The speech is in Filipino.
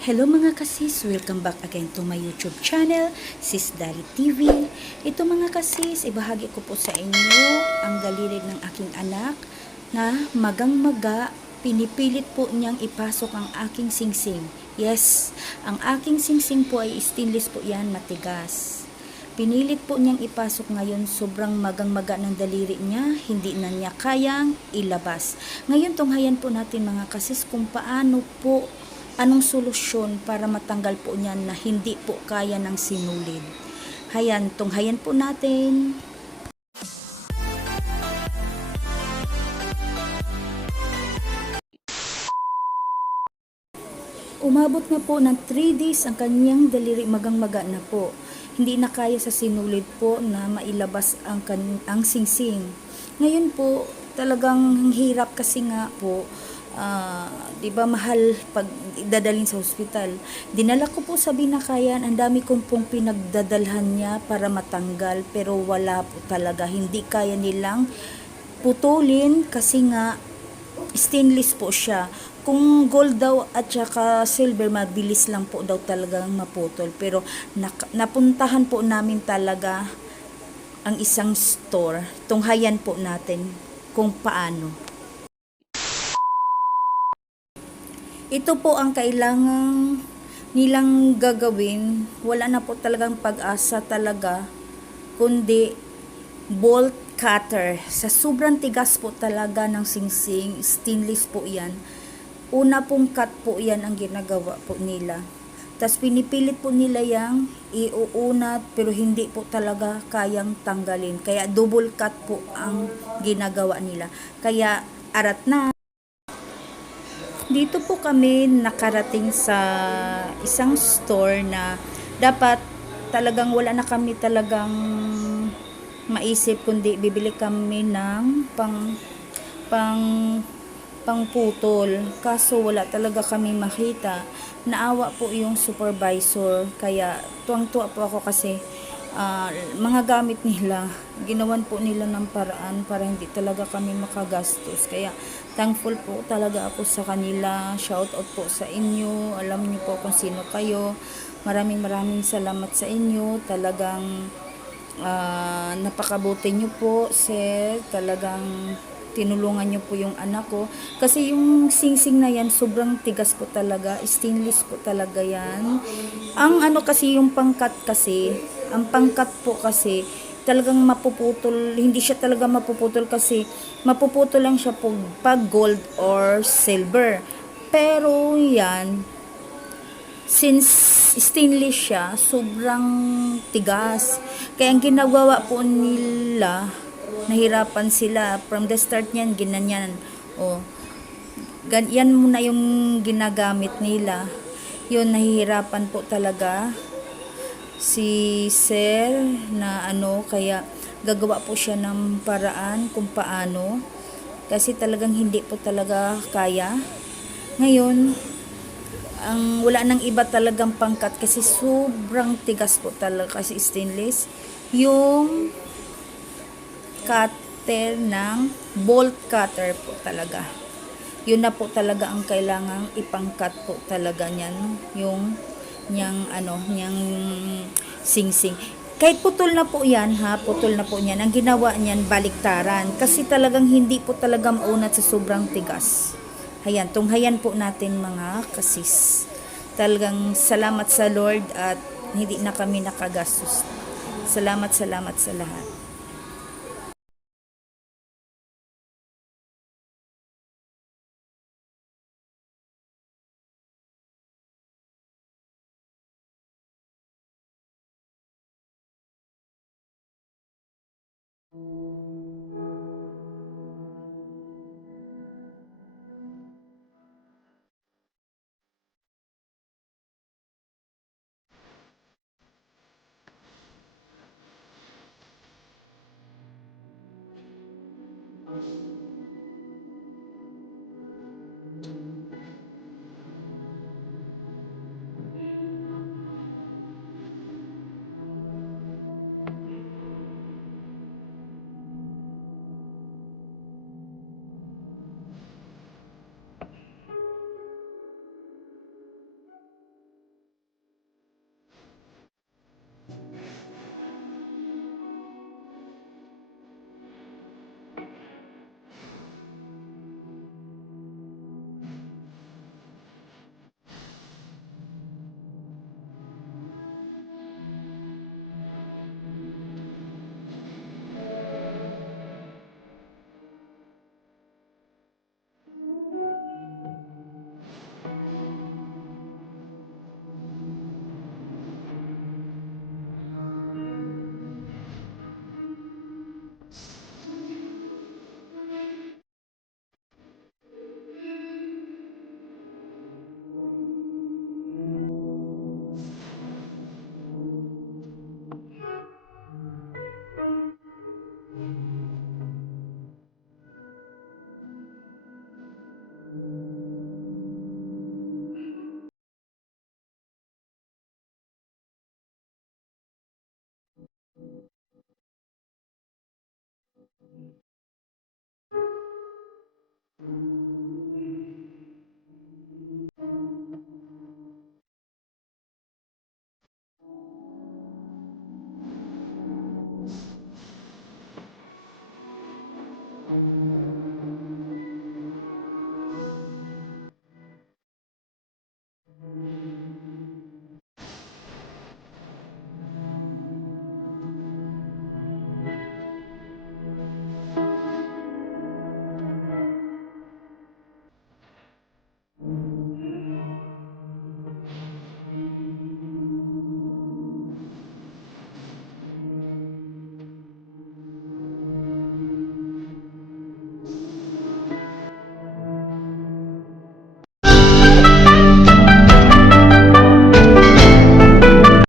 Hello mga kasis, welcome back again to my YouTube channel, Sis Dali TV. Ito mga kasis, ibahagi ko po sa inyo ang dalilig ng aking anak na magang-maga, pinipilit po niyang ipasok ang aking singsing. Yes, ang aking singsing po ay stainless po yan, matigas. Pinilit po niyang ipasok ngayon, sobrang magang-maga ng daliri niya, hindi na niya kayang ilabas. Ngayon tunghayan po natin mga kasis kung paano po, anong solusyon para matanggal po niyan na hindi po kaya ng sinulid. Tunghayan po natin. Umabot na po ng 3 days ang kanyang daliri, magang-maga na po. Hindi na kaya sa sinulid po na mailabas ang singsing. Ngayon po, talagang hirap kasi nga po, di ba mahal pag dadalhin sa ospital. Dinala ko po sa Binakayan, ang dami kong pong pinagdadalhan niya para matanggal, pero wala po talaga. Hindi kaya nilang putulin kasi nga stainless po siya. Kung gold daw at saka silver, mabilis lang po daw talagang maputol. Pero napuntahan po namin talaga ang isang store. Tunghayan po natin kung paano. Ito po ang kailangang nilang gagawin. Wala na po talagang pag-asa talaga, kundi bolt cutter. Sa sobrang tigas po talaga ng singsing, stainless po yan. Una pong cut po yan ang ginagawa po nila. Tapos pinipilit po nila yung iuunat, pero hindi po talaga kayang tanggalin. Kaya double cut po ang ginagawa nila. Kaya arat na. Dito po kami nakarating sa isang store na dapat talagang wala na kami talagang maisip kundi bibili kami ng pangputol. Kaso wala talaga kami makita. Naawa po yung supervisor, kaya tuwang-tuwa po ako kasi mga gamit nila, ginawan po nila ng paraan para hindi talaga kami makagastos. Kaya thankful po talaga ako sa kanila. Shout out po sa inyo. Alam niyo po kung sino kayo. Maraming salamat sa inyo. Talagang napakabuti niyo po, sir. Talagang tinulungan niyo po yung anak ko. Kasi yung singsing na yan, sobrang tigas po talaga. Stainless po talaga yan. Ang kasi, yung pangkat kasi, ang pangkat po kasi, talagang mapuputol, hindi siya talaga mapuputol kasi mapuputol lang siya pag gold or silver. Pero yan, since stainless siya, sobrang tigas. Kaya ang ginagawa po nila, nahirapan sila. From the start niyan, ginanyan. Yan muna yung ginagamit nila. Yun, nahihirapan po talaga si sir na kaya gagawa po siya ng paraan kung paano. Kasi talagang hindi po talaga kaya. Ngayon, wala nang iba talagang pangkat kasi sobrang tigas po talaga kasi stainless. Yung cutter ng bolt cutter po talaga. Yun na po talaga ang kailangang ipangkat po talaga niyan. Yung niyang singsing. Kahit putol na po yan, putol na po niyan. Ang ginawa niyan, baliktaran. Kasi talagang hindi po talaga maunat sa sobrang tigas. Tunghayan po natin mga kasis. Talagang salamat sa Lord at hindi na kami nakagastos. Salamat sa lahat.